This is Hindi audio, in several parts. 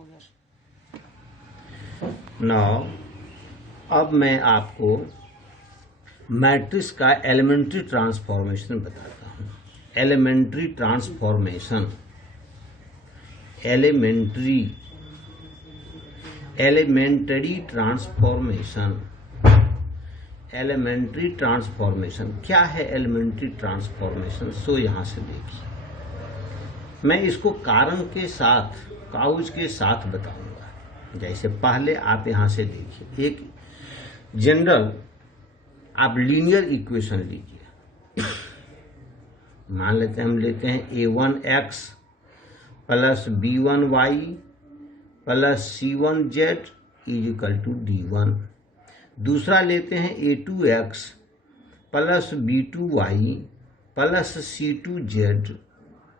हो गया। नाउ अब मैं आपको मैट्रिक्स का एलिमेंट्री ट्रांसफॉर्मेशन बताता हूँ। Elementary transformation, elementary transformation, elementary transformation क्या है? एलिमेंट्री ट्रांसफॉर्मेशन सो यहां से देखिए, मैं इसको कारण के साथ, काउज के साथ बताऊंगा। जैसे पहले आप यहां से देखिए, एक जनरल आप लीनियर इक्वेशन लीजिए। मान लेते हैं, हम लेते हैं a1x plus b1y plus c1z is equal to d1। दूसरा लेते हैं a2x plus b2y plus c2z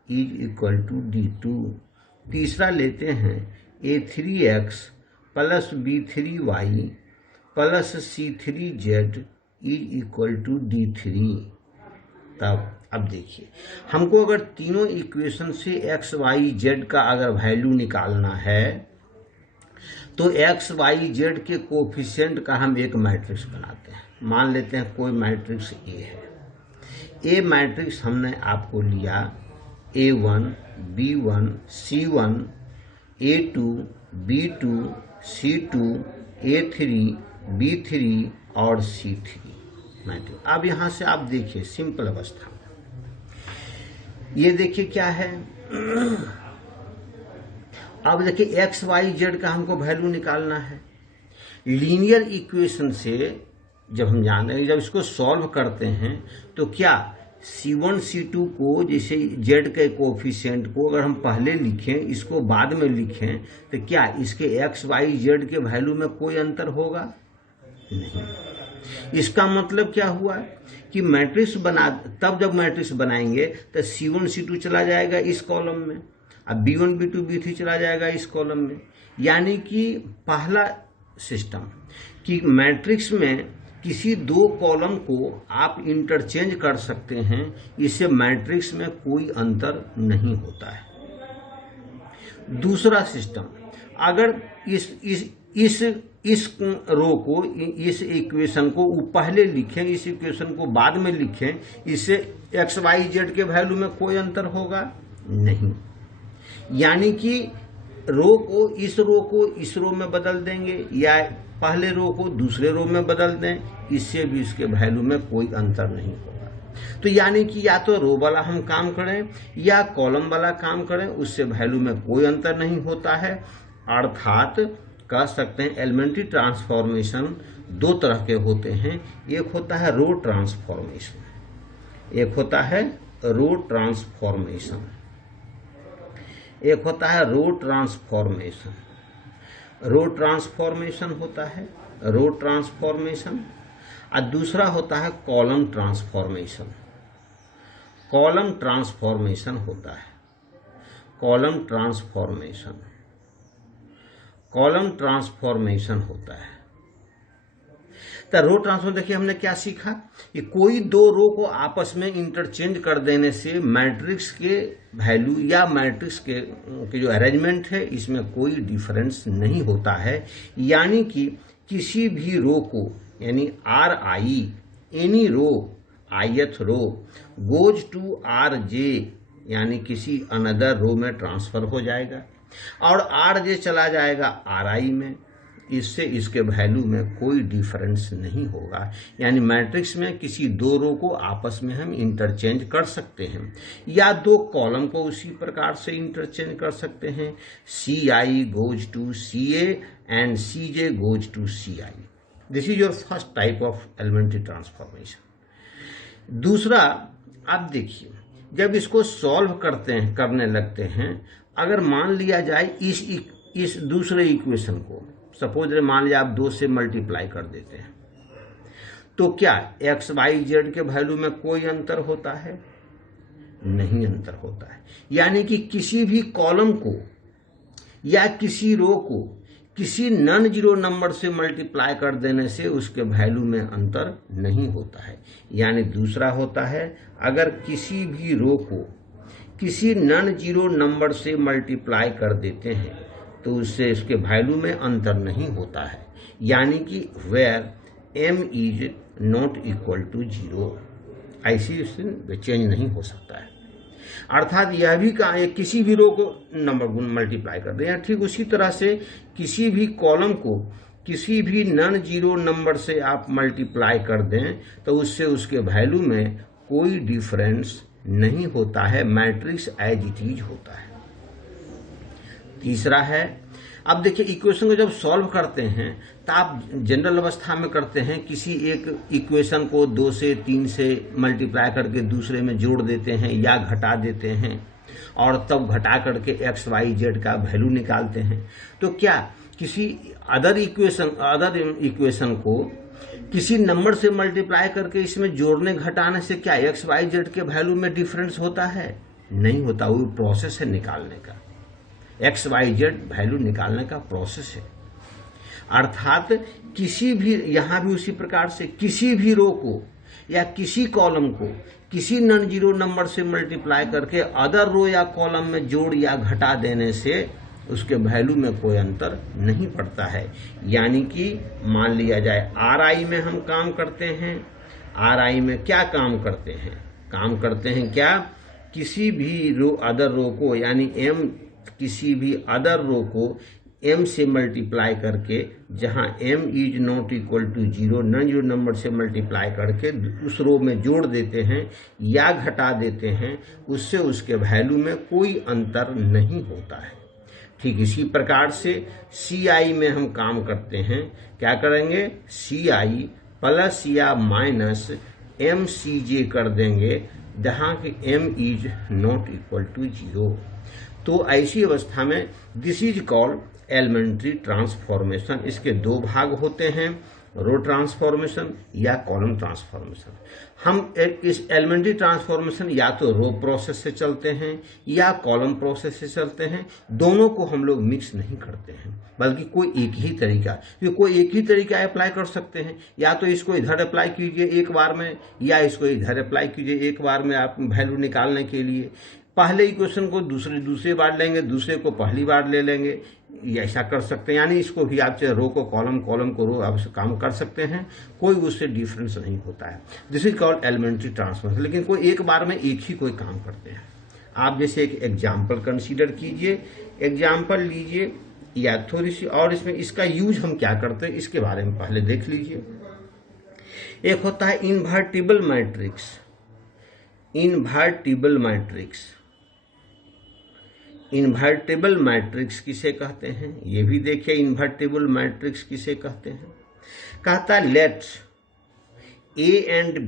is equal to d2। तीसरा लेते हैं a3x plus b3y plus c3z is equal to d3। तब अब देखिए, हमको अगर तीनों इक्वेशन से x y z का अगर वैल्यू निकालना है तो x y z के कोफिशिएंट का हम एक मैट्रिक्स बनाते हैं। मान लेते हैं कोई मैट्रिक्स A है। A मैट्रिक्स हमने आपको लिया A1 B1 C1 A2 B2 C2 A3 B3 और C3 मैट्रिक्स। अब यहां से आप देखिए सिंपल अवस्था, ये देखिए क्या है। अब देखिए एक्स वाई जेड का हमको वैल्यू निकालना है। लीनियर इक्वेशन से जब हम जानते हैं, जब इसको सॉल्व करते हैं तो क्या C1 C2 को, जैसे जेड के कोफिशिएंट को अगर हम पहले लिखें, इसको बाद में लिखें, तो क्या इसके एक्स वाई जेड के वैल्यू में कोई अंतर होगा? नहीं। इसका मतलब क्या हुआ कि मैट्रिक्स बना, तब जब मैट्रिक्स बनाएंगे तो C1 C2 चला जाएगा इस कॉलम में, अब B1 B2 B3 चला जाएगा इस कॉलम में। यानी कि पहला सिस्टम कि मैट्रिक्स में किसी दो कॉलम को आप इंटरचेंज कर सकते हैं, इससे मैट्रिक्स में कोई अंतर नहीं होता है। दूसरा सिस्टम, अगर इस रो को, इस इक्वेशन को पहले लिखें, इस इक्वेशन को बाद में लिखें, इससे एक्स वाई जेड के वैल्यू में कोई अंतर होगा? नहीं। यानी कि रो को इस रो में बदल देंगे या पहले रो को दूसरे रो में बदल दें, इससे भी इसके वैल्यू में कोई अंतर नहीं होगा। तो यानी कि या तो रो वाला हम काम करें या कॉलम वाला काम करें, उससे वैल्यू में कोई अंतर नहीं होता है। अर्थात कह सकते हैं एलिमेंट्री ट्रांसफॉर्मेशन दो तरह के होते हैं। एक होता है रो ट्रांसफॉर्मेशन, एक होता है रो ट्रांसफॉर्मेशन, एक होता है रो ट्रांसफॉर्मेशन। रो ट्रांसफॉर्मेशन होता है रो ट्रांसफॉर्मेशन, और दूसरा होता है कॉलम ट्रांसफॉर्मेशन। कॉलम ट्रांसफॉर्मेशन होता है, कॉलम ट्रांसफॉर्मेशन, कॉलम ट्रांसफॉर्मेशन होता है। तो रो ट्रांसफॉर्मेशन देखिए हमने क्या सीखा कि कोई दो रो को आपस में इंटरचेंज कर देने से मैट्रिक्स के वैल्यू या मैट्रिक्स के जो अरेंजमेंट है इसमें कोई डिफरेंस नहीं होता है। यानी कि किसी भी रो को, यानी R I, any row, ith row goes to R J, यानी किसी अनदर रो में ट्रांसफर हो जाएगा, और आर जे चला जाएगा आर आई में। इससे इसके वैल्यू में कोई डिफरेंस नहीं होगा। यानी मैट्रिक्स में किसी दो रो को आपस में हम इंटरचेंज कर सकते हैं, या दो कॉलम को उसी प्रकार से इंटरचेंज कर सकते हैं। C I goes to C A and C J goes to C I. This is your first type of elementary transformation. दूसरा, आप देखिए जब इसको सॉल्व करने लगते हैं, अगर मान लिया जाए इस दूसरे इक्वेशन को, सपोज मान लिया आप 2 से मल्टीप्लाई कर देते हैं, तो क्या एक्स वाई जेड के वैल्यू में कोई अंतर होता है? नहीं अंतर होता है। यानी कि किसी भी कॉलम को या किसी रो को किसी नॉन जीरो नंबर से मल्टीप्लाई कर देने से उसके वैल्यू में अंतर नहीं होता है। यानी दूसरा होता है, अगर किसी भी रो को किसी नॉन जीरो नंबर से मल्टीप्लाई कर देते हैं तो उससे इसके वैल्यू में अंतर नहीं होता है, यानी कि where m is not equal to 0, ऐसी चेंज नहीं हो सकता है। अर्थात यह भी कहा है किसी भी रो को नंबर गुण मल्टीप्लाई कर दें, ठीक उसी तरह से किसी भी कॉलम को किसी भी नॉन जीरो नंबर से आप मल्टीप्लाई कर दें तो उससे उसके वैल्यू में कोई डिफरेंस नहीं होता है, मैट्रिक्स एज इट इज होता है। तीसरा है, अब देखिए इक्वेशन को जब सॉल्व करते हैं तो आप जनरल अवस्था में करते हैं, किसी एक इक्वेशन को 2 से 3 से मल्टीप्लाई करके दूसरे में जोड़ देते हैं या घटा देते हैं और तब घटा करके एक्स वाई जेड का वैल्यू निकालते हैं। तो क्या किसी अदर इक्वेशन को किसी नंबर से मल्टीप्लाई करके इसमें जोड़ने घटाने से क्या एक्स वाई जेड के वैल्यू में डिफरेंस होता है? नहीं होता। वो प्रोसेस है निकालने का, एक्स वाई जेड वैल्यू निकालने का प्रोसेस है। अर्थात किसी भी, यहां भी उसी प्रकार से किसी भी रो को या किसी कॉलम को किसी नॉन जीरो नंबर से मल्टीप्लाई करके अदर रो या कॉलम में जोड़ या घटा देने से उसके वैल्यू में कोई अंतर नहीं पड़ता है। यानी कि मान लिया जाए आर आई में हम काम करते हैं, आर आई में क्या काम करते हैं? काम करते हैं क्या, किसी भी रो अदर रो को यानी एम, किसी भी अदर रो को m से मल्टीप्लाई करके, जहां m is not equal to 0 non zero number से मल्टीप्लाई करके उस रो में जोड़ देते हैं या घटा देते हैं, उससे उसके वैल्यू में कोई अंतर नहीं होता है। ठीक इसी प्रकार से CI में हम काम करते हैं, क्या करेंगे, CI प्लस या माइनस MCJ कर देंगे जहां कि m is not equal to 0। तो ऐसी अवस्था में this is called elementary transformation. इसके 2 भाग होते हैं, रो ट्रांसफॉर्मेशन या कॉलम ट्रांसफॉर्मेशन। हम इस एलिमेंट्री ट्रांसफॉर्मेशन या तो रो प्रोसेस से चलते हैं या कॉलम प्रोसेस से चलते हैं, दोनों को हम लोग मिक्स नहीं करते हैं, बल्कि कोई एक ही तरीका, कोई एक ही तरीका अप्लाई कर सकते हैं। या तो इसको इधर अप्लाई कीजिए एक बार में, या इसको इधर अप्लाई कीजिए एक बार में। आप वैल्यू निकालने के लिए पहले इक्वेशन को दूसरी बार लेंगे, दूसरे को पहली बार ले लेंगे, ऐसा कर सकते हैं। यानी इसको भी आप चाहे रो को कॉलम, कॉलम को रो आप काम कर सकते हैं, कोई उससे डिफरेंस नहीं होता है। This is called elementary transformation. लेकिन कोई एक बार में एक ही कोई काम करते हैं। आप जैसे एक एग्जाम्पल कंसीडर कीजिए, एग्जाम्पल लीजिए या थोड़ी सी और इसमें इसका यूज हम क्या करते हैं इसके बारे में पहले देख लीजिए। एक होता है invertible matrix. Invertible matrix, invertible matrix किसे कहते हैं ये भी देखिए। इन्वर्टिबल मैट्रिक्स किसे कहते हैं? कहता है let A and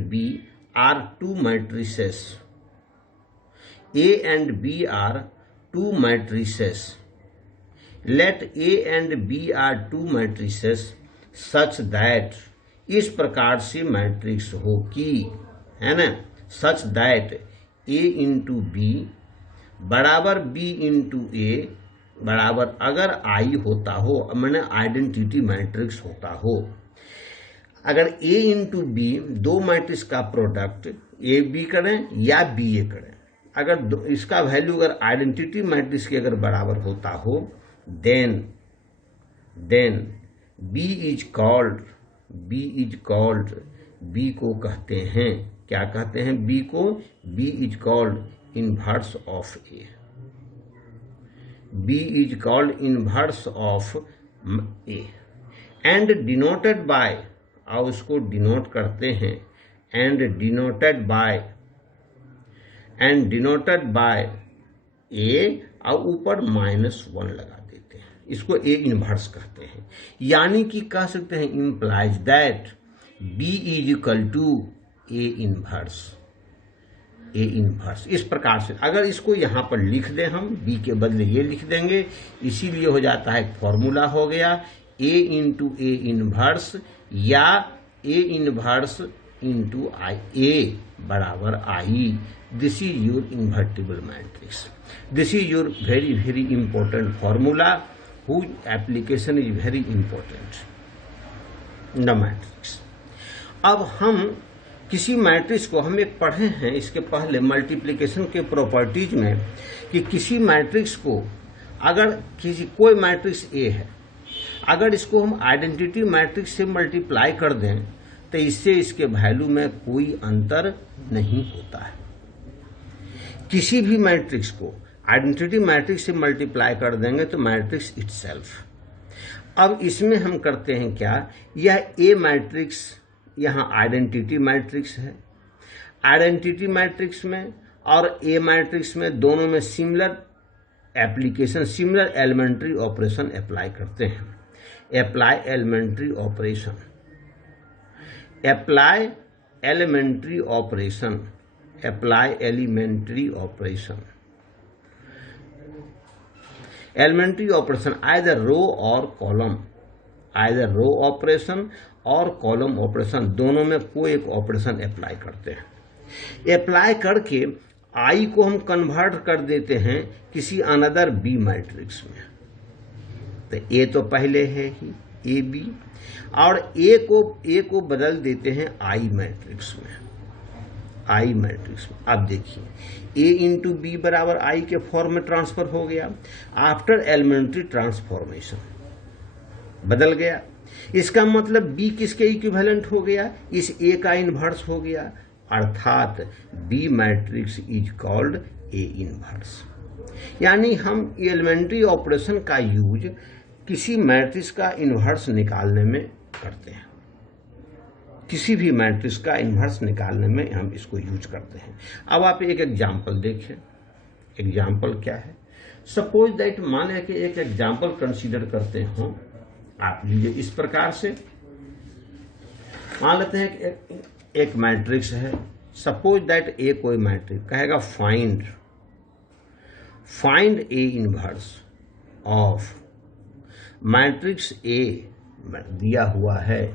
B are 2 matrices, A and B are 2 matrices, let A and B are 2 matrices such that, इस प्रकार से मैट्रिक्स हो कि, है ना, such that A into B बराबर B इंटू ए बराबर, अगर I होता हो, मैंने आइडेंटिटी मैट्रिक्स होता हो, अगर A इंटू बी 2 मैट्रिक्स का प्रोडक्ट A B करें या B A करें, अगर इसका वैल्यू अगर आइडेंटिटी मैट्रिक्स के अगर बराबर होता हो, then B is called, B को कहते हैं, क्या कहते हैं B को? B is called inverse of A, B is called inverse of A and denoted by, और उसको डिनोट करते हैं एंड डिनोटेड बाय A और ऊपर -1 लगा देते हैं, इसको A इनवर्स कहते हैं। यानी कि कह सकते हैं implies that B is equal to A inverse. इस प्रकार से अगर इसको यहां पर लिख दें हम, B के बदले ये लिख देंगे, इसीलिए हो जाता है फॉर्मूला हो गया A इंटू A इनवर्स या A इनवर्स इंटू A बराबर I। This is your invertible matrix. This is your very very important formula whose application is very important the matrix. अब हम किसी मैट्रिक्स को हम एक पढ़े हैं इसके पहले मल्टीप्लिकेशन के प्रॉपर्टीज में कि किसी मैट्रिक्स को अगर कोई मैट्रिक्स ए है, अगर इसको हम आइडेंटिटी मैट्रिक्स से मल्टीप्लाई कर दें तो इससे इसके वैल्यू में कोई अंतर नहीं होता है। किसी भी मैट्रिक्स को आइडेंटिटी मैट्रिक्स से मल्टीप्लाई कर देंगे तो मैट्रिक्स इटसेल्फ। अब इसमें हम करते हैं क्या, यह ए मैट्रिक्स यहाँ आइडेंटिटी मैट्रिक्स है, आइडेंटिटी मैट्रिक्स में और ए मैट्रिक्स में दोनों में similar application, similar elementary operation apply करते हैं। Apply elementary operation, apply elementary operation, apply elementary operation, elementary operation either row और कॉलम, आइदर रो ऑपरेशन और कॉलम ऑपरेशन, दोनों में कोई एक ऑपरेशन अप्लाई करते हैं। अप्लाई करके आई को हम कन्वर्ट कर देते हैं किसी अनदर बी मैट्रिक्स में। तो ए तो पहले है ही ए बी, और ए को बदल देते हैं आई मैट्रिक्स में, आई मैट्रिक्स में। अब देखिए ए इंटू बी बराबर आई के फॉर्म में ट्रांसफर हो गया आफ्टर एलिमेंट्री ट्रांसफॉर्मेशन, बदल गया। इसका मतलब बी किसके इक्विवेलेंट हो गया, इस ए का इनवर्स हो गया, अर्थात B matrix is called A inverse. यानी हम एलिमेंट्री ऑपरेशन का यूज किसी मैट्रिक्स का इनवर्स निकालने में करते हैं, किसी भी मैट्रिक्स का इनवर्स निकालने में हम इसको यूज करते हैं। अब आप एक एग्जाम्पल देखें। एग्जाम्पल क्या है, सपोज दैट माने कि एक एग्जाम्पल कंसीडर करते हो आप, लीजिए इस प्रकार से मान लेते हैं कि एक मैट्रिक्स है, सपोज दैट ए कोई मैट्रिक्स कहेगा find A inverse of matrix A दिया हुआ है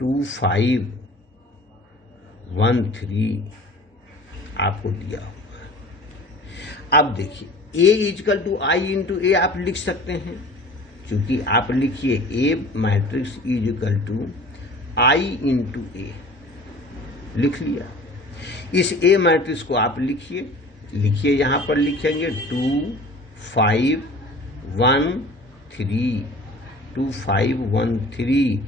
2 5 1 3 आपको दिया हुआ है। अब देखिए A is equal to I into A आप लिख सकते हैं, क्योंकि आप लिखिए A matrix is equal to I into A, लिख लिया। इस ए मैट्रिक्स को आप लिखिए यहां पर लिखेंगे 2 5 1 3, 2 5 1 3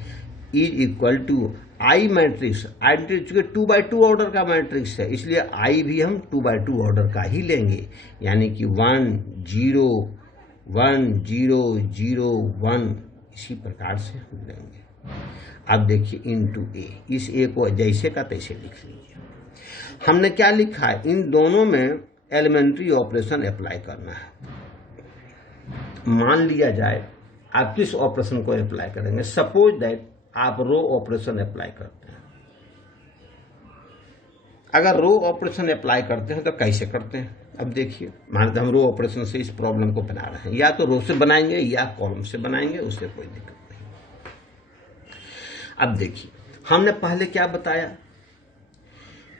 इज इक्वल टू आई मैट्रिक्स, चूंकि 2 by 2 ऑर्डर का मैट्रिक्स है इसलिए आई भी हम 2 by 2 ऑर्डर का ही लेंगे, यानी कि 1 0 1 0 0 1 इसी प्रकार से हम लेंगे। अब देखिए इनटू ए, इस ए को जैसे का तैसे लिख लीजिए। हमने क्या लिखा है, इन दोनों में एलिमेंट्री ऑपरेशन अप्लाई करना है। मान लिया जाए आप किस ऑपरेशन को अप्लाई करेंगे, सपोज दैट आप रो ऑपरेशन अप्लाई करते हैं। अगर रो ऑपरेशन अप्लाई करते हैं तो कैसे करते हैं, अब देखिए मानते हम रो ऑपरेशन से इस प्रॉब्लम को बना रहे हैं, या तो रो से बनाएंगे या कॉलम से बनाएंगे, उससे कोई दिक्कत नहीं। अब देखिए हमने पहले क्या बताया,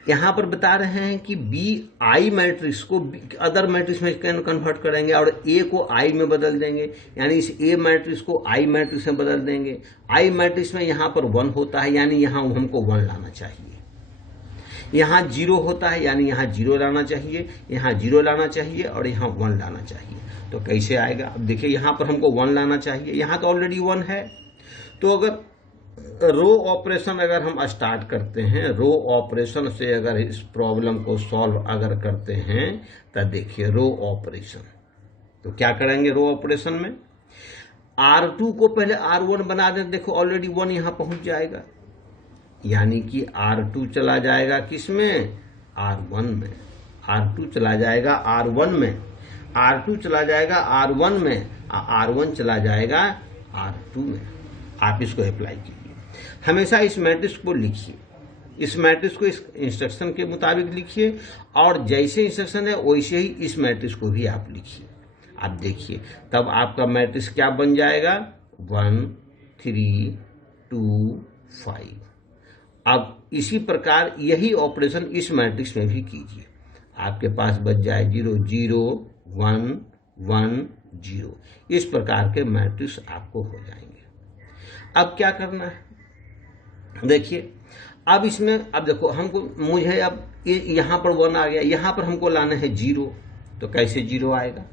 यहां पर बता रहे हैं कि बी आई मैट्रिक्स को अदर मैट्रिक्स में कन्वर्ट करेंगे और ए को आई में बदल देंगे, यानी इस ए मैट्रिक्स को आई मैट्रिक्स में बदल देंगे। आई मैट्रिक्स में यहां पर 1 होता है, यानी यहां हमको 1 लाना चाहिए। यहां 0 होता है, यानी यहां 0 लाना चाहिए, यहां 0 लाना चाहिए और यहां 1 लाना चाहिए। तो कैसे आएगा, अब देखिए यहां पर हमको 1 लाना चाहिए, यहां तो ऑलरेडी 1 है। तो अगर रो ऑपरेशन अगर हम स्टार्ट करते हैं, रो ऑपरेशन से अगर इस प्रॉब्लम को सॉल्व अगर करते हैं तो देखिए रो ऑपरेशन, तो क्या करेंगे रो ऑपरेशन में R2 को पहले R1 बना दें, देखो ऑलरेडी 1 यहां पहुंच जाएगा, यानी कि R2 चला जाएगा किसमें, R1 में, R2 चला जाएगा R1 में, R2 चला जाएगा R1 में, R1 चला जाएगा R2 में। आप इसको अप्लाई कीजिए, हमेशा इस मैट्रिक्स को लिखिए, इस मैट्रिक्स को इस इंस्ट्रक्शन के मुताबिक लिखिए और जैसे इंस्ट्रक्शन है वैसे ही इस मैट्रिक्स को भी आप लिखिए। आप देखिए तब आपका मैट्रिक्स क्या बन जाएगा, 1 3 2 5। अब इसी प्रकार यही ऑपरेशन इस मैट्रिक्स में भी कीजिए, आपके पास बच जाए 0 0 1 1 0, इस प्रकार के मैट्रिक्स आपको हो जाएंगे। अब क्या करना है, देखिए अब इसमें, अब देखो हमको, मुझे अब यहां पर 1 आ गया, यहां पर हमको लाना है 0, तो कैसे 0 आएगा?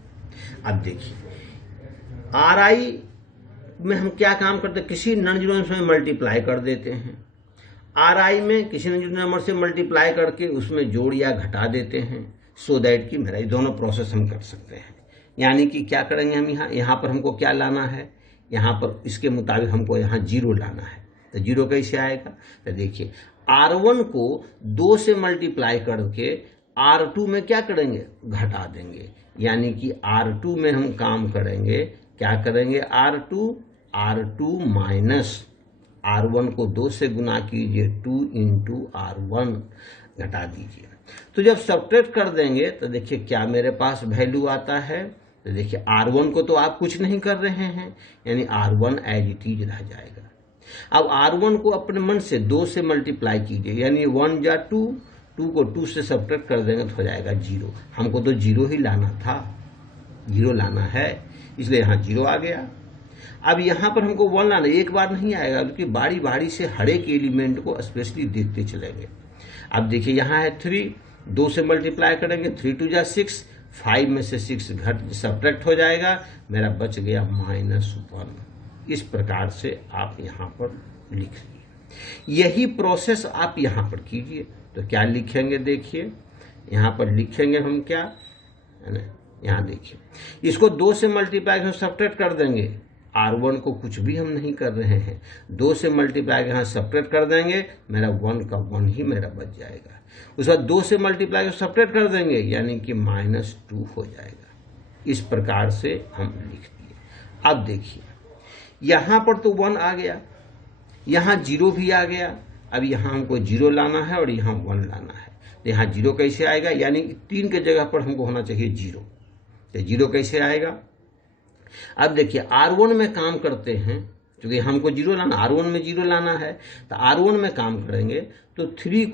अब देखिए RI में हम क्या काम करते हैं, किसी नॉन जीरो नंबर में मल्टीप्लाई कर देते हैं। RI में किसी नॉन जीरो नंबर से मल्टीप्लाई करके उसमें जोड़ या घटा देते हैं, सो दैट कि मेरा ये दोनों प्रोसेस हम कर सकते हैं। यानी कि क्या करेंगे हम यहाँ पर हमको क्या लाना है, यहाँ पर इसके मुताबिक हमको यहाँ 0 लाना है। तो 0 कैसे आएगा? तो देखिए R1 को 2 से मल्टीप्लाई करके R2 में क्या करेंगे, घटा देंगे। यानी कि R2 में हम काम करेंगे, क्या करेंगे, R2 माइनस R1 को 2 से गुना कीजिए, 2 इंटू R1 घटा दीजिए। तो जब सब्ट्रैक्ट कर देंगे तो देखिए क्या मेरे पास वैल्यू आता है। तो देखिए R1 को तो आप कुछ नहीं कर रहे हैं, यानी R1 एज इट इज रह जाएगा। अब R1 को अपने मन से 2 से मल्टीप्लाई कीजिए, यानी 1 जा 2, 2 को 2 से सब्ट्रैक्ट कर देंगे तो हो जाएगा 0। हमको तो 0 ही लाना था, 0 लाना है, इसलिए यहाँ 0 आ गया। अब यहाँ पर हमको 1 लाना, एक बार नहीं आएगा, क्योंकि बारी बारी से हर एक एलिमेंट को स्पेशली देखते चलेंगे। अब देखिए यहाँ है 3, 2 से मल्टीप्लाई करेंगे, 3 2 जा 6, 5 में से 6 घट सब्ट्रैक्ट हो जाएगा, मेरा बच गया -1। इस प्रकार से आप यहाँ पर लिख लीजिए। यही प्रोसेस आप यहाँ पर कीजिए। तो क्या लिखेंगे, देखिए यहाँ पर लिखेंगे हम क्या है ना, यहाँ देखिए इसको 2 से मल्टीप्लाई हम सब्ट्रैक्ट कर देंगे। R1 को कुछ भी हम नहीं कर रहे हैं, 2 से मल्टीप्लाई यहाँ सब्ट्रैक्ट कर देंगे, मेरा 1 का 1 ही मेरा बच जाएगा। उसके बाद 2 से मल्टीप्लाई सब्ट्रैक्ट कर देंगे, यानी कि -2 हो जाएगा। इस प्रकार से हम लिख दिए। अब देखिए यहाँ पर तो 1 आ गया, यहाँ 0 भी आ गया। अब यहाँ हमको 0 लाना है और यहाँ 1 लाना है। यहाँ 0 कैसे आएगा, यानी 3 के जगह पर हमको होना चाहिए 0। तो 0 कैसे आएगा? अब देखिए R1 में काम करते हैं, क्योंकि हमको 0 लाना, R1 में 0 लाना है, तो R1 में काम करेंगे तो 3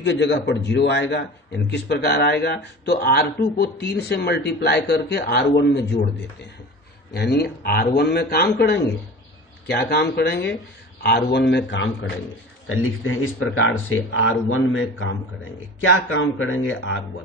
के जगह पर 0 आएगा। यानी किस प्रकार आएगा, तो R2 को 3 से मल्टीप्लाई करके R1 में जोड़ देते हैं। यानी R1 में काम करेंगे, क्या काम करेंगे, R1 में काम करेंगे। तो लिखते हैं इस प्रकार से, R1 में काम करेंगे। क्या काम करेंगे R1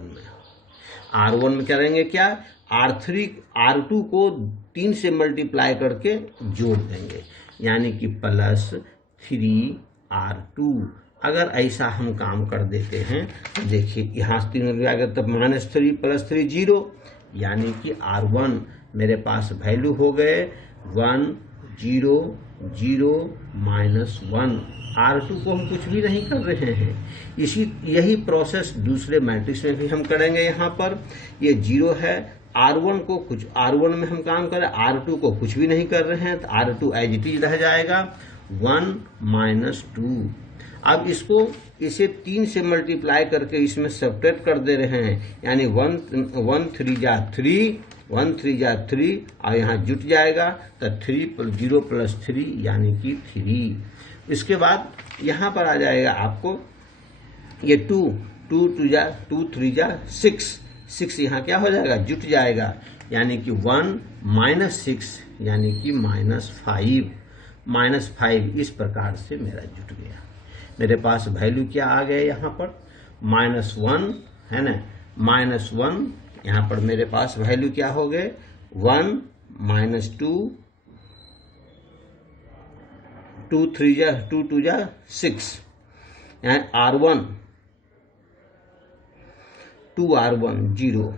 में करेंगे क्या, R2 को 3 से मल्टीप्लाई करके जोड़ देंगे, यानी कि +3R2। अगर ऐसा हम काम कर देते हैं तो देखिए यहाँ 3 आ गया, तब -3 +3 0, यानी कि R1 मेरे पास वैल्यू हो गए 1 0 0 -1। R2 को हम कुछ भी नहीं कर रहे हैं। यही प्रोसेस दूसरे मैट्रिक्स में भी हम करेंगे। यहाँ पर ये 0 है, R1 में हम काम करें, R2 को कुछ भी नहीं कर रहे हैं, तो R2 एज इट इज रह जाएगा 1 -2। अब इसे 3 से मल्टीप्लाई करके इसमें सब्ट्रैक्ट कर दे रहे हैं, यानी 1 3 जा 3, 1 3 जा 3, और यहाँ जुट जाएगा तो 3 0 +3 यानी कि 3। इसके बाद यहाँ पर आ जाएगा आपको ये 2 3 जा 6 यहाँ क्या हो जाएगा, जुट जाएगा, यानी कि 1 -6 यानी कि -5। इस प्रकार से मेरा जुट गया। मेरे पास वैल्यू क्या आ गया, यहाँ पर -1 है ना, -1 यहाँ पर मेरे पास वैल्यू क्या हो गए, 1 -2 2 3 जा 2 2 जा 6, यहाँ R1 2R1 0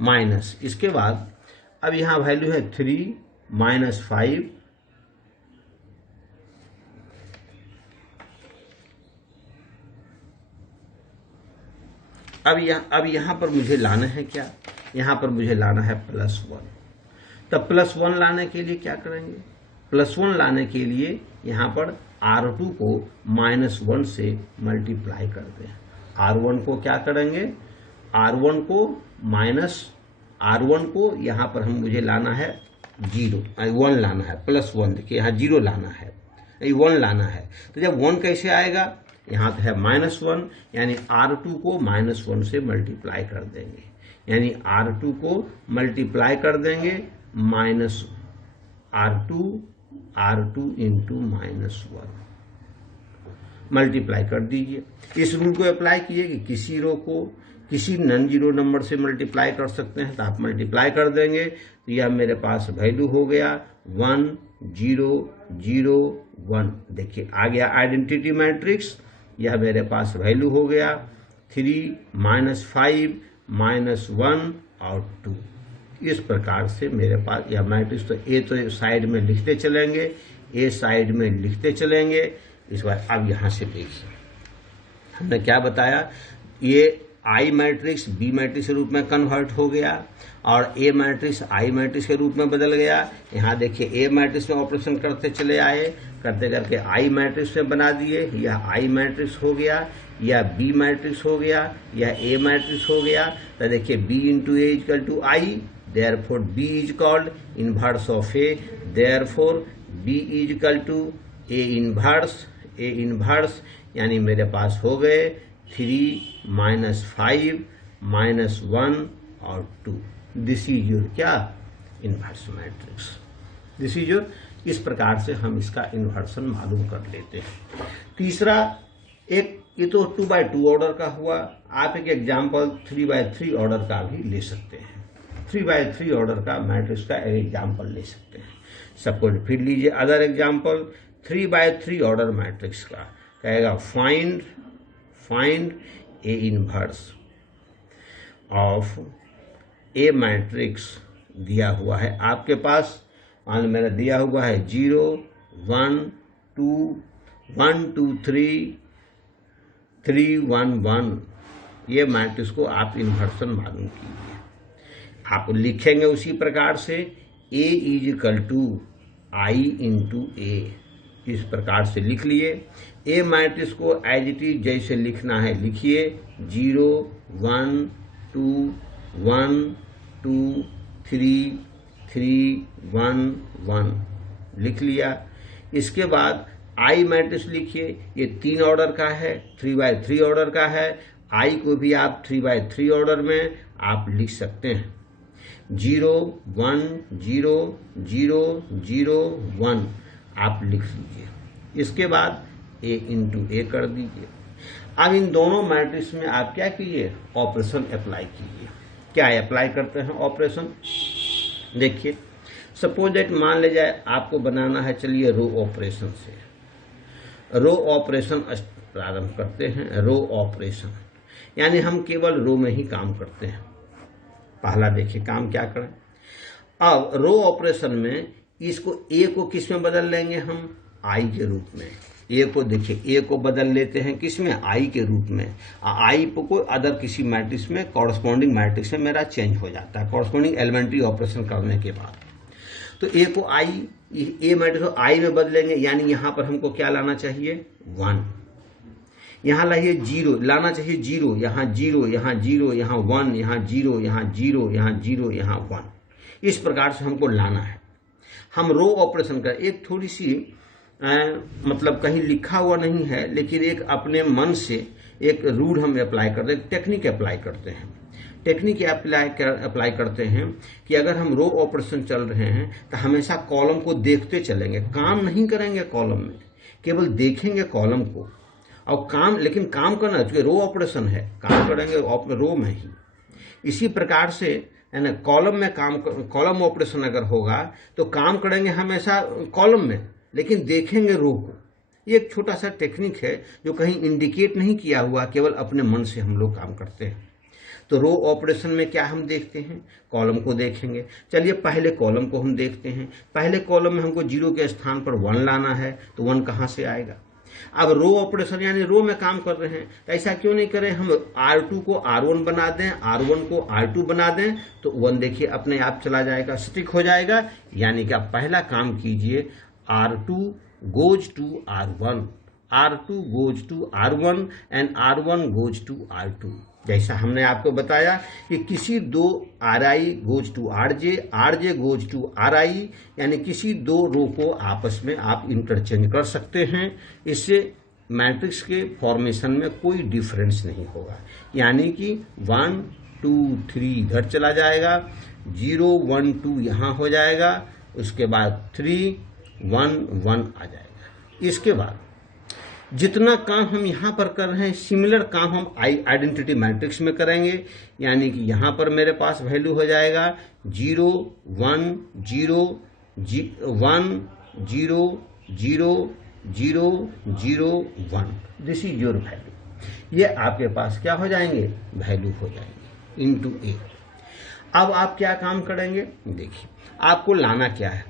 माइनस। इसके बाद अब यहाँ वैल्यू है 3 -5, अब यहाँ पर मुझे लाना है क्या, यहाँ पर मुझे लाना है +1। तब +1 लाने के लिए क्या करेंगे, +1 लाने के लिए यहाँ पर R2 को -1 से मल्टीप्लाई कर दें। R1 को क्या करेंगे, R1 को यहाँ पर मुझे लाना है 1 लाना है, +1। देखिए यहाँ 0 लाना है, 1 लाना है। तो जब 1 कैसे आएगा, यहाँ तो है -1, यानी R2 को -1 से मल्टीप्लाई कर देंगे, यानी R2 को मल्टीप्लाई कर देंगे R2 इंटू -1। मल्टीप्लाई कर दीजिए। इस रूल को अप्लाई कीजिए कि किसी रो को किसी नॉन जीरो नंबर से मल्टीप्लाई कर सकते हैं, तो आप मल्टीप्लाई कर देंगे तो यह मेरे पास वैल्यू हो गया 1 0 0 1। देखिए आ गया आइडेंटिटी मैट्रिक्स। यह मेरे पास वैल्यू हो गया 3 -5 -1 और 2। इस प्रकार से मेरे पास यह मैट्रिक्स, तो ए तो साइड में लिखते चलेंगे, ए साइड में लिखते चलेंगे। इस बार अब यहां से देखिए हमने क्या बताया, ये आई मैट्रिक्स बी मैट्रिक्स के रूप में कन्वर्ट हो गया और ए मैट्रिक्स आई मैट्रिक्स के रूप में बदल गया। यहाँ देखिए ए मैट्रिक्स में ऑपरेशन करते चले आए, करते करके आई मैट्रिक्स में बना दिए। यह आई मैट्रिक्स हो गया, या बी मैट्रिक्स हो गया, या ए मैट्रिक्स हो गया। तो देखिए B into A equal to I, therefore B is called inverse of A, therefore B is equal to A inverse, यानी मेरे पास हो गए 3 -5 -1 और 2। दिस इज योर क्या inverse matrix, this is your. इस प्रकार से हम इसका इन्वर्सन मालूम कर लेते हैं। तीसरा एक, ये तो 2x2 ऑर्डर का हुआ। आप एक एग्जाम्पल 3x3 ऑर्डर का भी ले सकते हैं। 3x3 ऑर्डर का मैट्रिक्स का एक एग्जाम्पल ले सकते हैं। सबको फिर लीजिए other example 3x3 order matrix का कहेगा find A inverse of A matrix दिया हुआ है आपके पास। मान मेरा दिया हुआ है 0 1 2 1 2 3 3 1 1। ये मैट्रिक्स को आप इन्वर्सन मालूम कीजिए। आप लिखेंगे उसी प्रकार से A is equal to I into A, इस प्रकार से लिख लिए। ए मैट्रिक्स को एज इट इज जैसे लिखना है लिखिए, 0 1 2 1 2 3 3 1 1 लिख लिया। इसके बाद आई मैट्रिक्स लिखिए, ये 3 ऑर्डर का है, 3x3 ऑर्डर का है। आई को भी आप 3x3 ऑर्डर में आप लिख सकते हैं, 0 1 0 0 0 1 आप लिख लीजिए। इसके बाद ए इंटू ए कर दीजिए। अब इन दोनों मैट्रिक्स में आप क्या कीजिए, ऑपरेशन अप्लाई कीजिए। क्या अप्लाई करते हैं ऑपरेशन, देखिए सपोज दैट मान ले जाए आपको बनाना है, चलिए रो ऑपरेशन से। रो ऑपरेशन प्रारंभ करते हैं। रो ऑपरेशन यानी हम केवल रो में ही काम करते हैं। पहला देखिए काम क्या करें। अब रो ऑपरेशन में इसको ए को किस में बदल लेंगे हम, आई के रूप में। ए को देखिए, ए को बदल लेते हैं किस में, आई के रूप में। आई को अदर किसी मैट्रिक्स में, कॉरस्पॉन्डिंग मैट्रिक्स में मेरा चेंज हो जाता है कॉरस्पॉन्डिंग एलिमेंट्री ऑपरेशन करने के बाद। तो ए को आई, ए मैट्रिक्स को आई में बदलेंगे, यानी यहां पर हमको क्या लाना चाहिए 1। यहां लाइए 0 लाना चाहिए, 0 यहाँ 0 यहाँ 0 यहाँ 1 यहाँ 0 यहाँ 0 यहाँ 0 यहाँ 1। इस प्रकार से हमको लाना है। हम रो ऑपरेशन का एक थोड़ी सी मतलब कहीं लिखा हुआ नहीं है, लेकिन एक अपने मन से एक रूल हम अप्लाई करते हैं, टेक्निक अप्लाई करते हैं। टेक्निक अप्लाई करते हैं कि अगर हम रो ऑपरेशन चल रहे हैं तो हमेशा कॉलम को देखते चलेंगे, काम नहीं करेंगे कॉलम में, केवल देखेंगे कॉलम को। और काम, लेकिन काम करना क्योंकि रो ऑपरेशन है, काम करेंगे रो में ही। इसी प्रकार से है ना, कॉलम में काम, कॉलम ऑपरेशन अगर होगा तो काम करेंगे हमेशा कॉलम में, लेकिन देखेंगे रो को। ये एक छोटा सा टेक्निक है जो कहीं इंडिकेट नहीं किया हुआ, केवल अपने मन से हम लोग काम करते हैं। तो रो ऑपरेशन में क्या हम देखते हैं, कॉलम को देखेंगे। चलिए पहले कॉलम को हम देखते हैं। पहले कॉलम में हमको 0 के स्थान पर 1 लाना है, तो 1 कहाँ से आएगा। अब रो ऑपरेशन यानी रो में काम कर रहे हैं, तो ऐसा क्यों नहीं करें, हम R2 को R1 बना दें, R1 को R2 बना दें, तो 1 देखिए अपने आप चला जाएगा, स्टिक हो जाएगा। यानी कि आप पहला काम कीजिए, R2 goes to R1, R2 goes to R1 and R1 goes to R2। जैसा हमने आपको बताया कि किसी दो Ri goes to RJ, RJ goes to Ri, यानी किसी दो रो को आपस में आप इंटरचेंज कर सकते हैं। इससे मैट्रिक्स के फॉर्मेशन में कोई डिफरेंस नहीं होगा। यानी कि 1 2 3 इधर चला जाएगा, 0 1 2 यहाँ हो जाएगा, उसके बाद 3 1 1 आ जाएगा। इसके बाद जितना काम हम यहाँ पर कर रहे हैं सिमिलर काम हम आइडेंटिटी मैट्रिक्स में करेंगे। यानी कि यहाँ पर मेरे पास वैल्यू हो जाएगा 0 1 0 1 0 0 0 0 1। This is your value. ये आपके पास क्या हो जाएंगे, वैल्यू हो जाएंगे इनटू ए। अब आप क्या काम करेंगे, देखिए आपको लाना क्या है,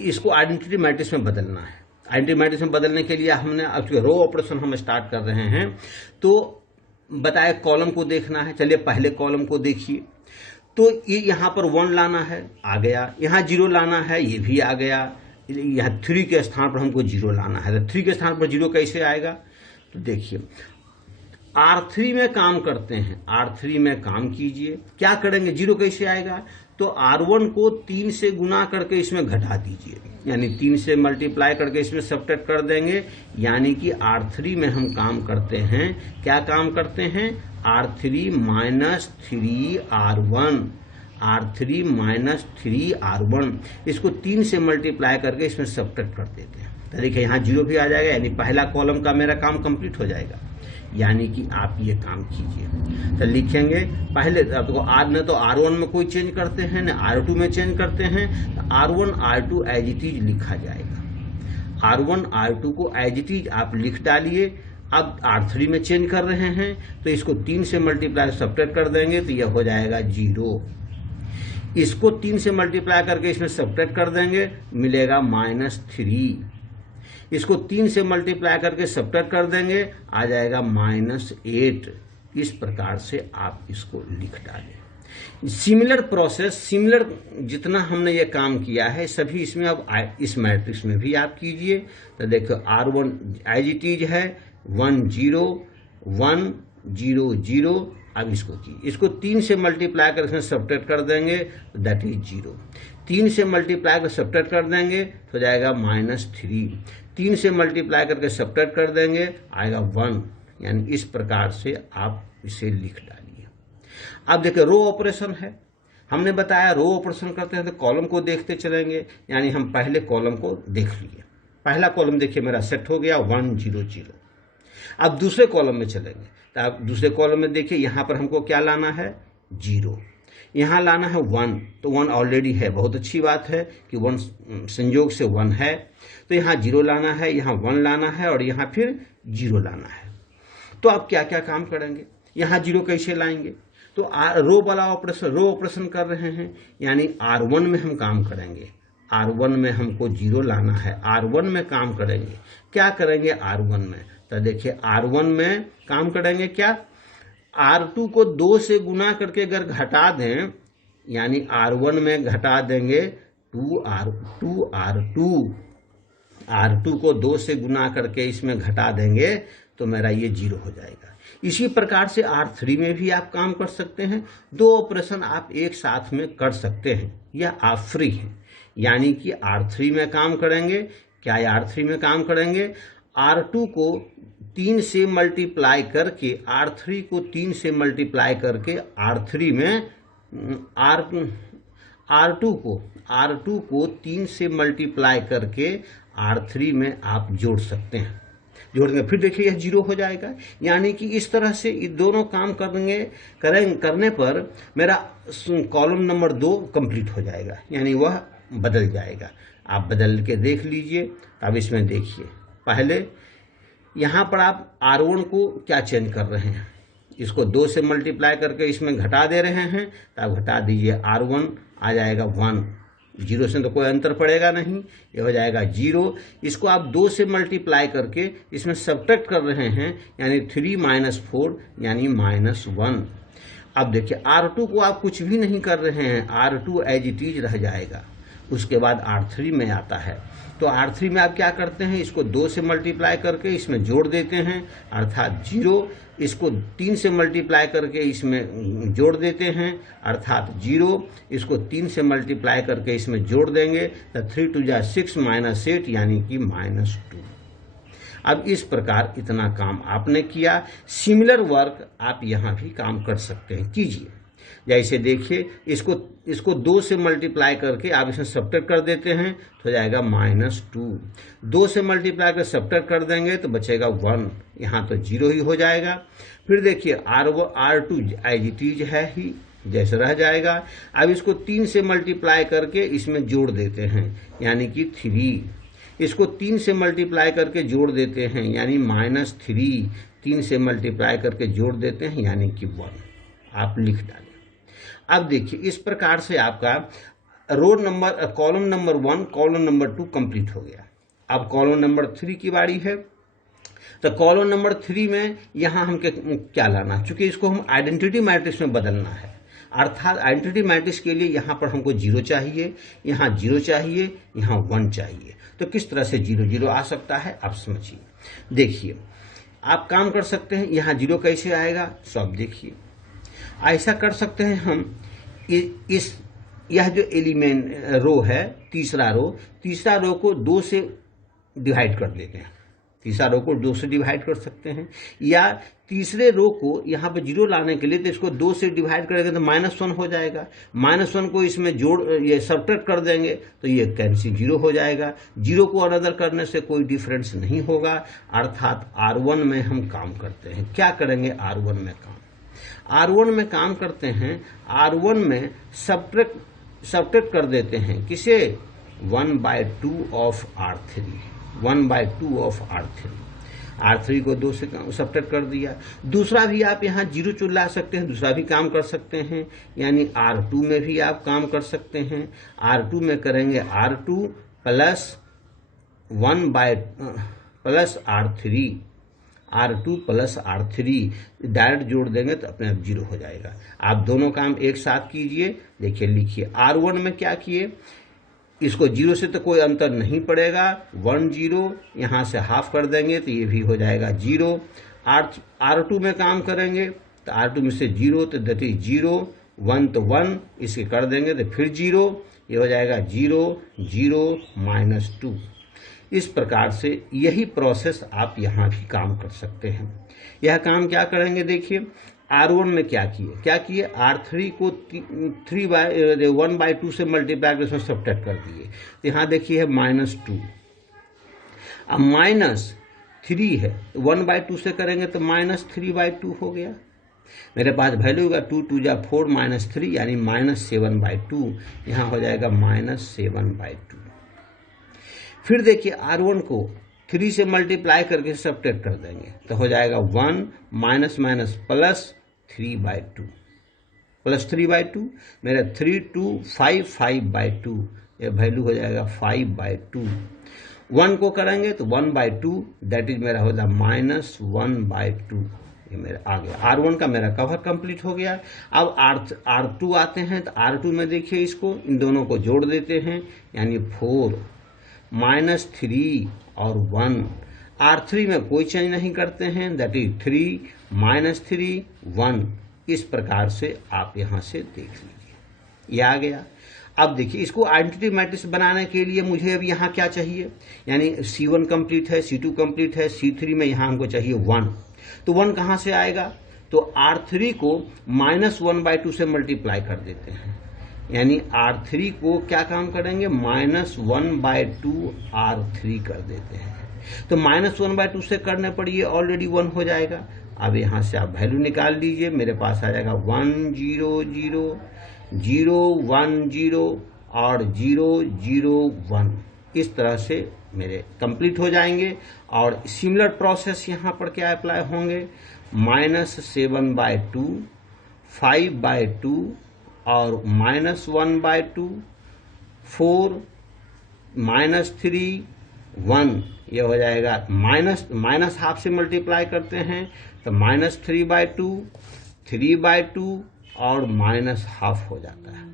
इसको आइडेंटिटी मैट्रिक्स में बदलना है। आइडेंटिटी मैट्रिक्स में बदलने के लिए हमने अब रो ऑपरेशन हम स्टार्ट कर रहे हैं, तो बताए कॉलम को देखना है। चलिए पहले कॉलम को देखिए, तो ये यहाँ पर 1 लाना है, आ गया। यहाँ 0 लाना है, ये भी आ गया। यहाँ 3 के स्थान पर हमको 0 लाना है, तो 3 के स्थान पर 0 कैसे आएगा, तो देखिए R3 में काम करते हैं, R3 में काम कीजिए। क्या करेंगे, 0 कैसे आएगा, तो R1 को 3 से गुना करके इसमें घटा दीजिए, यानी 3 से मल्टीप्लाई करके इसमें सब्ट्रैक्ट कर देंगे। यानी कि R3 में हम काम करते हैं, क्या काम करते हैं, R3 minus 3R1, R3 minus 3R1, इसको 3 से मल्टीप्लाई करके इसमें सब्ट्रैक्ट कर देते हैं। तो देखिए यहाँ 0 भी आ जाएगा, यानी पहला कॉलम का मेरा काम कंप्लीट हो जाएगा। यानी कि आप ये काम कीजिए, तो लिखेंगे पहले तो आर न तो R1 में कोई चेंज करते हैं न R2 में चेंज करते हैं, तो R1 R2 as it is लिखा जाएगा। R1 R2 को एज इट इज आप लिख डालिए। अब R3 में चेंज कर रहे हैं, तो इसको 3 से मल्टीप्लाई सब्ट्रैक्ट कर देंगे, तो यह हो जाएगा 0। इसको 3 से मल्टीप्लाई करके इसमें सब्ट्रैक्ट कर देंगे, मिलेगा -3। इसको 3 से मल्टीप्लाई करके सब्ट्रैक्ट कर देंगे, आ जाएगा -8। इस प्रकार से आप इसको लिख डालें। सिमिलर प्रोसेस, सिमिलर जितना हमने ये काम किया है सभी इसमें अब इस मैट्रिक्स में भी आप कीजिए। तो देखो R1 एज इट इज है 1 0 1 0 0। अब इसको कीजिए, इसको 3 से मल्टीप्लाई करके सब्ट्रैक्ट कर देंगे, दैट इज 0। 3 से मल्टीप्लाई कर सब्ट्रैक्ट कर देंगे तो जाएगा -3। 3 से मल्टीप्लाई करके सब्ट्रैक्ट कर देंगे, आएगा 1। यानी इस प्रकार से आप इसे लिख डालिए। अब देखिए रो ऑपरेशन है, हमने बताया रो ऑपरेशन करते हैं तो कॉलम को देखते चलेंगे। यानी हम पहले कॉलम को देख लिए, पहला कॉलम देखिए मेरा सेट हो गया 1 0 0। अब दूसरे कॉलम में चलेंगे, तो आप दूसरे कॉलम में देखिए यहाँ पर हमको क्या लाना है, 0। यहाँ लाना है 1, तो 1 ऑलरेडी है, बहुत अच्छी बात है कि 1 संयोग से 1 है। तो यहाँ 0 लाना है, यहाँ 1 लाना है और यहाँ फिर 0 लाना है। तो आप क्या क्या काम करेंगे, यहाँ 0 कैसे लाएंगे, तो रो वाला ऑपरेशन, रो ऑपरेशन कर रहे हैं, यानी R1 में हम काम करेंगे। R1 में हमको 0 लाना है, R1 में काम करेंगे। क्या करेंगे R1 में, तो देखिए R1 में काम करेंगे क्या, R2 को 2 से गुना करके अगर घटा दें, यानी R1 में घटा देंगे 2R2, R2 को 2 से गुना करके इसमें घटा देंगे तो मेरा ये 0 हो जाएगा। इसी प्रकार से R3 में भी आप काम कर सकते हैं। 2 ऑपरेशन आप एक साथ में कर सकते हैं, यह आप फ्री हैं। यानी कि R3 में काम करेंगे, क्या R3 में काम करेंगे, R2 को 3 से मल्टीप्लाई करके, R3 को 3 से मल्टीप्लाई करके R3 में R2 को 3 से मल्टीप्लाई करके R3 में आप जोड़ सकते हैं। जोड़ेंगे फिर देखिए यह 0 हो जाएगा। यानी कि इस तरह से ये दोनों काम करने पर मेरा कॉलम नंबर 2 कंप्लीट हो जाएगा, यानी वह बदल जाएगा। आप बदल के देख लीजिए। अब इसमें देखिए पहले यहाँ पर आप R1 को क्या चेंज कर रहे हैं, इसको 2 से मल्टीप्लाई करके इसमें घटा दे रहे हैं, तो आप घटा दीजिए, R1 आ जाएगा 1, 0 से तो कोई अंतर पड़ेगा नहीं, ये हो जाएगा 0। इसको आप 2 से मल्टीप्लाई करके इसमें सब्ट्रैक्ट कर रहे हैं, यानी 3 - 4 यानी -1। अब देखिए R2 को आप कुछ भी नहीं कर रहे हैं, R2 एज इट इज रह जाएगा। उसके बाद R3 में आता है, तो R3 में आप क्या करते हैं, इसको 2 से मल्टीप्लाई करके इसमें जोड़ देते हैं, अर्थात 0। इसको 3 से मल्टीप्लाई करके इसमें जोड़ देते हैं, अर्थात 0। इसको 3 से मल्टीप्लाई करके इसमें जोड़ देंगे, तो 3 2 6 -8 यानी कि -2। अब इस प्रकार इतना काम आपने किया। सिमिलर वर्क आप यहाँ भी काम कर सकते हैं, कीजिए। जैसे देखिए इसको 2 से मल्टीप्लाई करके आप इसमें सब्ट्रैक्ट कर देते हैं तो हो जाएगा -2। 2 से मल्टीप्लाई कर सब्ट्रैक्ट कर देंगे तो बचेगा 1, यहाँ तो 0 ही हो जाएगा। फिर देखिए R2 एज इट इज है ही, जैसे रह जाएगा। अब इसको 3 से मल्टीप्लाई करके इसमें जोड़ देते हैं यानी कि 3। इसको 3 से मल्टीप्लाई करके जोड़ देते हैं यानी -3। 3 से मल्टीप्लाई करके जोड़ देते हैं यानी कि 1। आप लिख डालें। अब देखिए इस प्रकार से आपका column number 1 column number 2 complete हो गया। अब कॉलम नंबर 3 की बारी है। तो कॉलम नंबर 3 में यहाँ हम क्या लाना, चूंकि इसको हम आइडेंटिटी मैट्रिक्स में बदलना है, अर्थात आइडेंटिटी मैट्रिक्स के लिए यहाँ पर हमको 0 चाहिए, यहाँ 0 चाहिए, यहाँ 1 चाहिए। तो किस तरह से 0 0 आ सकता है आप समझिए। देखिए आप काम कर सकते हैं, यहाँ 0 कैसे आएगा सो आप देखिए। ऐसा कर सकते हैं हम यह जो एलिमेंट रो है, तीसरा रो को 2 से डिवाइड कर देते हैं। तीसरा रो को 2 से डिवाइड कर सकते हैं, या तीसरे रो को यहाँ पे 0 लाने के लिए तो इसको 2 से डिवाइड करेंगे तो -1 हो जाएगा। -1 को इसमें ये सब्ट्रैक्ट कर देंगे तो ये कैंसिल 0 हो जाएगा। 0 को अनदर करने से कोई डिफरेंस नहीं होगा, अर्थात R1 में हम काम करते हैं। क्या करेंगे R1 में काम? R1 में काम करते हैं, R1 में सब्ट्रैक्ट कर देते हैं किसे? 1/2 ऑफ R3, 1/2 ऑफ R3 को 2 से सब्ट्रैक्ट कर दिया। दूसरा भी आप यहाँ 0 चुला सकते हैं, दूसरा भी काम कर सकते हैं, यानी R2 में भी आप काम कर सकते हैं। R2 में करेंगे R2 plus R2 plus R3 direct जोड़ देंगे तो अपने आप 0 हो जाएगा। आप दोनों काम एक साथ कीजिए। देखिए लिखिए R1 में क्या किए, इसको 0 से तो कोई अंतर नहीं पड़ेगा, 1 0 यहाँ से हाफ कर देंगे तो ये भी हो जाएगा 0। R2 में काम करेंगे तो R2 में से 0 तो दैट इज 0, 1 तो 1 इसे कर देंगे तो फिर 0, ये हो जाएगा 0 0 -2। इस प्रकार से यही प्रोसेस आप यहाँ भी काम कर सकते हैं। यह काम क्या करेंगे देखिए, R1 में क्या किए R3 को 1/2 से मल्टीप्लाई कर उसमें सब्ट्रैक्ट कर दिए। तो यहाँ देखिए है -2। अब -3 है, 1/2 से करेंगे तो -3/2 हो गया। मेरे पास वैल्यू होगा 2 2 जा 4 -3 यानी -7/2। यहाँ हो जाएगा -7/2। फिर देखिए R1 को 3 से मल्टीप्लाई करके सब्ट्रैक्ट कर देंगे तो हो जाएगा 1 माइनस प्लस 3/2 प्लस 3/2 मेरा 3 2 5 5/2, ये वैल्यू हो जाएगा 5/2। 1 को करेंगे तो 1/2 दैट इज मेरा होगा -1/2। ये मेरा आ गया। R1 का मेरा कवर कंप्लीट हो गया। अब R2 आते हैं तो R2 में देखिए इसको इन दोनों को जोड़ देते हैं यानी 4 -3 और 1। R3 में कोई चेंज नहीं करते हैं दैट इज 3 -3 1। इस प्रकार से आप यहाँ से देख लीजिए, ये आ गया। अब देखिए इसको आइडेंटिटी मैट्रिक्स बनाने के लिए मुझे अब यहाँ क्या चाहिए, यानी C1 कंप्लीट है, C2 कंप्लीट है, C3 में यहाँ हमको चाहिए 1। तो 1 कहाँ से आएगा, तो R3 को -1/2 से मल्टीप्लाई कर देते हैं, यानी R3 को क्या काम करेंगे -1/2 R3 कर देते हैं। तो -1/2 से करने पर ये ऑलरेडी 1 हो जाएगा। अब यहाँ से आप वैल्यू निकाल लीजिए, मेरे पास आ जाएगा 1 0 0 0 1 0 और 0 0 1। इस तरह से मेरे कंप्लीट हो जाएंगे। और सिमिलर प्रोसेस यहाँ पर क्या अप्लाई होंगे, -7/2 5/2 और -1/2 4 -3 1। ये हो जाएगा माइनस हाफ से मल्टीप्लाई करते हैं तो -3/2 3/2 और -हाफ हो जाता है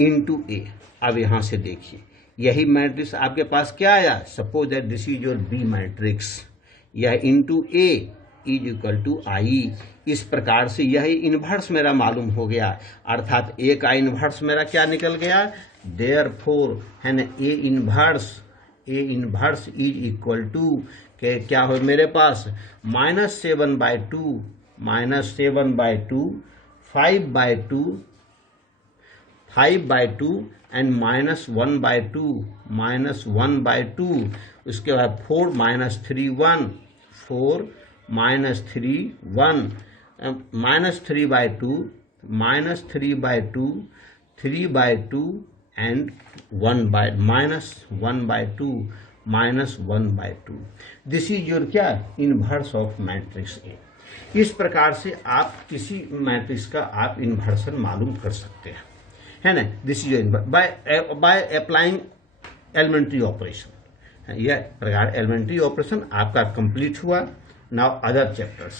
इनटू A। अब यहाँ से देखिए यही मैट्रिक्स आपके पास क्या आया, suppose that this is your B matrix, यह into A is equal to I। इस प्रकार से यही इन्वर्स मेरा मालूम हो गया, अर्थात A का इन्वर्स मेरा क्या निकल गया, देयरफॉर है ना A inverse is equal to क्या हो मेरे पास -7/2 5/2 एंड -1/2 -1/2, उसके बाद 4 -3 1 4 -3 1 -3/2 -3/2 3/2 एंड -1/2 -1/2। दिस इज योर क्या इनवर्स ऑफ मैट्रिक्स ए। इस प्रकार से आप किसी मैट्रिक्स का आप इन्वर्सन मालूम कर सकते हैं, है ना। This is your by applying elementary operation. यह प्रकार एलिमेंट्री ऑपरेशन आपका कंप्लीट हुआ। Now other chapters.